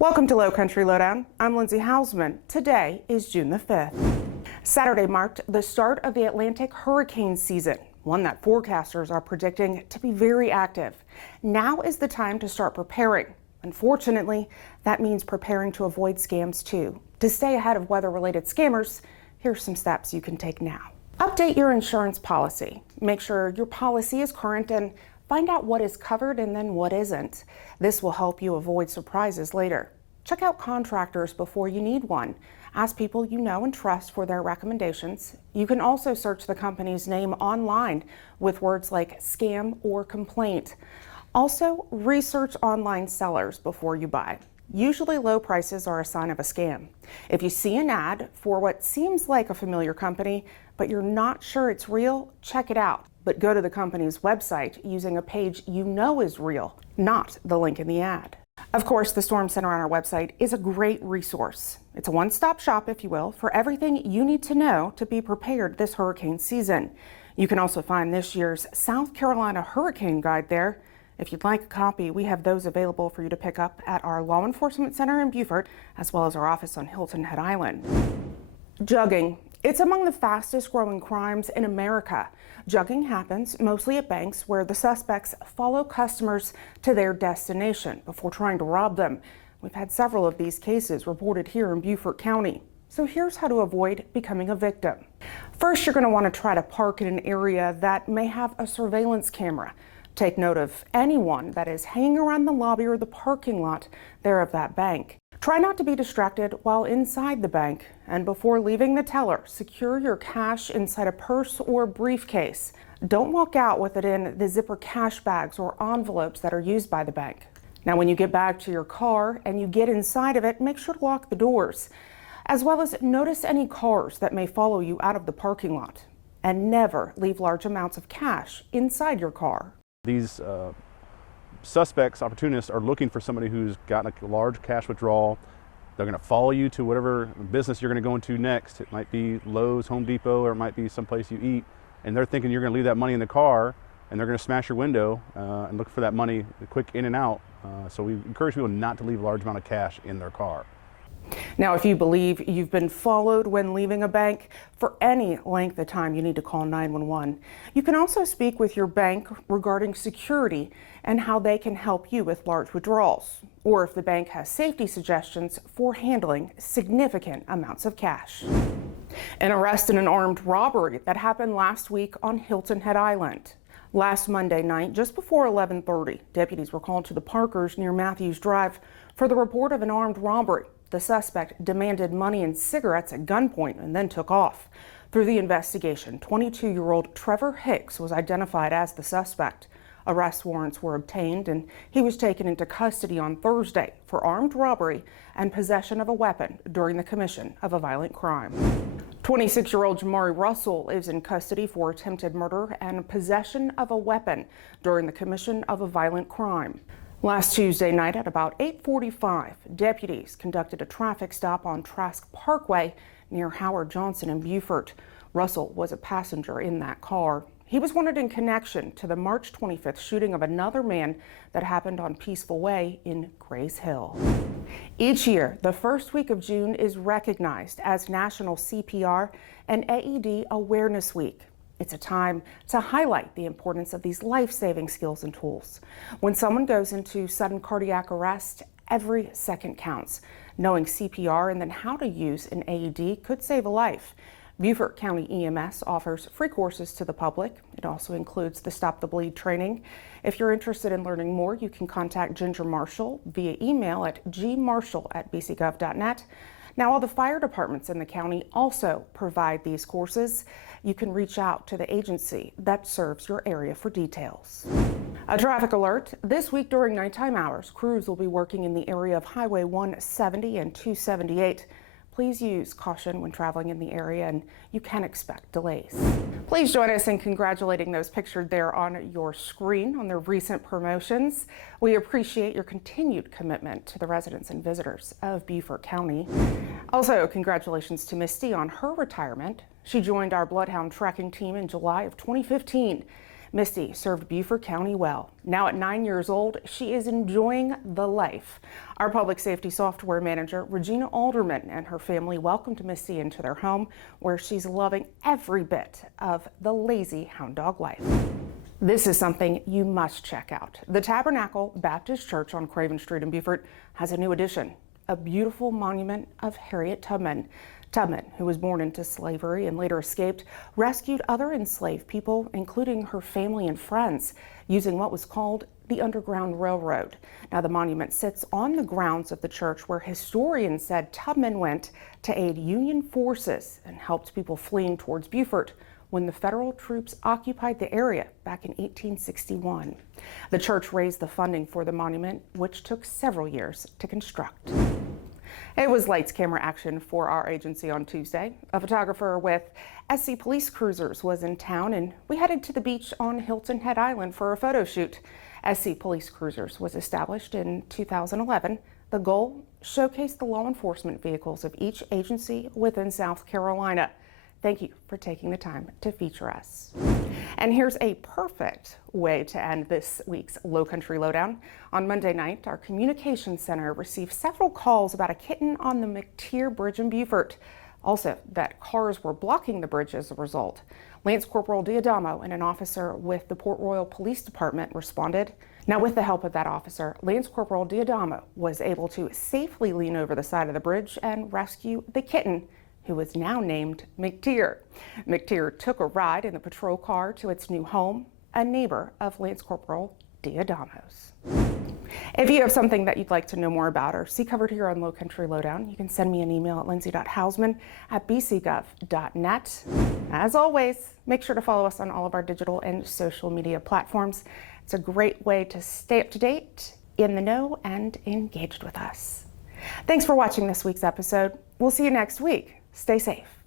Welcome to Lowcountry Lowdown. I'm Lindsay Hausman. Today is June the 5th. Saturday marked the start of the Atlantic hurricane season, one that forecasters are predicting to be very active. Now is the time to start preparing. Unfortunately, that means preparing to avoid scams too. To stay ahead of weather-related scammers, here's some steps you can take now. Update your insurance policy. Make sure your policy is current and find out what is covered and then what isn't. This will help you avoid surprises later. Check out contractors before you need one. Ask people you know and trust for their recommendations. You can also search the company's name online with words like scam or complaint. Also, research online sellers before you buy. Usually low prices are a sign of a scam. If you see an ad for what seems like a familiar company, but you're not sure it's real, check it out. But go to the company's website using a page you know is real, not the link in the ad. Of course, the Storm Center on our website is a great resource. It's a one-stop shop, if you will, for everything you need to know to be prepared this hurricane season. You can also find this year's South Carolina Hurricane Guide there. If you'd like a copy, we have those available for you to pick up at our Law Enforcement Center in Beaufort, as well as our office on Hilton Head Island. Jugging. It's among the fastest growing crimes in America. Jugging happens mostly at banks where the suspects follow customers to their destination before trying to rob them. We've had several of these cases reported here in Beaufort County. So here's how to avoid becoming a victim. First, you're going to want to try to park in an area that may have a surveillance camera. Take note of anyone that is hanging around the lobby or the parking lot there of that bank. Try not to be distracted while inside the bank, and before leaving the teller, secure your cash inside a purse or briefcase. Don't walk out with it in the zipper cash bags or envelopes that are used by the bank. Now, when you get back to your car and you get inside of it, make sure to lock the doors, as well as notice any cars that may follow you out of the parking lot. And never leave large amounts of cash inside your car. These suspects, opportunists, are looking for somebody who's gotten a large cash withdrawal. They're going to follow you to whatever business you're going to go into next. It might be Lowe's, Home Depot, or it might be someplace you eat. And they're thinking you're going to leave that money in the car, and they're going to smash your window and look for that money quick in and out. So we encourage people not to leave a large amount of cash in their car. Now, if you believe you've been followed when leaving a bank for any length of time, you need to call 911. You can also speak with your bank regarding security and how they can help you with large withdrawals, or if the bank has safety suggestions for handling significant amounts of cash. An arrest in an armed robbery that happened last week on Hilton Head Island. Last Monday night, just before 11:30, deputies were called to the Parkers near Matthews Drive for the report of an armed robbery. The suspect demanded money and cigarettes at gunpoint and then took off. Through the investigation, 22-year-old Trevor Hicks was identified as the suspect. Arrest warrants were obtained and he was taken into custody on Thursday for armed robbery and possession of a weapon during the commission of a violent crime. 26-year-old Jamari Russell is in custody for attempted murder and possession of a weapon during the commission of a violent crime. Last Tuesday night at about 8:45, deputies conducted a traffic stop on Trask Parkway near Howard Johnson in Beaufort. Russell was a passenger in that car. He was wanted in connection to the March 25th shooting of another man that happened on Peaceful Way in Grays Hill. Each year, the first week of June is recognized as National CPR and AED Awareness Week. It's a time to highlight the importance of these life-saving skills and tools. When someone goes into sudden cardiac arrest, every second counts. Knowing CPR and then how to use an AED could save a life. Beaufort County EMS offers free courses to the public. It also includes the Stop the Bleed training. If you're interested in learning more, you can contact Ginger Marshall via email at gmarshall@bcgov.net. Now, all the fire departments in the county also provide these courses. You can reach out to the agency that serves your area for details. A traffic alert. This week during nighttime hours, crews will be working in the area of Highway 170 and 278. Please use caution when traveling in the area, and you can expect delays. Please join us in congratulating those pictured there on your screen on their recent promotions. We appreciate your continued commitment to the residents and visitors of Beaufort County. Also, congratulations to Misty on her retirement. She joined our Bloodhound tracking team in July of 2015. Misty served Beaufort County well. Now at 9 years old, she is enjoying the life. Our public safety software manager, Regina Alderman, and her family welcomed Misty into their home, where she's loving every bit of the lazy hound dog life. This is something you must check out. The Tabernacle Baptist Church on Craven Street in Beaufort has a new addition, a beautiful monument of Harriet Tubman. Tubman, who was born into slavery and later escaped, rescued other enslaved people, including her family and friends, using what was called the Underground Railroad. Now, the monument sits on the grounds of the church where historians said Tubman went to aid Union forces and helped people fleeing towards Beaufort when the federal troops occupied the area back in 1861. The church raised the funding for the monument, which took several years to construct. It was lights, camera, action for our agency on Tuesday. A photographer with SCPoliceCruisers was in town, and we headed to the beach on Hilton Head Island for a photo shoot. SCPoliceCruisers was established in 2011. The goal? Showcase the law enforcement vehicles of each agency within South Carolina. Thank you for taking the time to feature us. And here's a perfect way to end this week's Lowcountry Lowdown. On Monday night, our communications center received several calls about a kitten on the McTeer Bridge in Beaufort. Also, that cars were blocking the bridge as a result. Lance Corporal Diadamo and an officer with the Port Royal Police Department responded. Now, with the help of that officer, Lance Corporal Diadamo was able to safely lean over the side of the bridge and rescue the kitten, who is now named McTeer. McTeer took a ride in the patrol car to its new home, a neighbor of Lance Corporal Diadamo's. If you have something that you'd like to know more about or see covered here on Lowcountry Lowdown, you can send me an email at lindsay.hausman@bcgov.net. As always, make sure to follow us on all of our digital and social media platforms. It's a great way to stay up to date, in the know, and engaged with us. Thanks for watching this week's episode. We'll see you next week. Stay safe.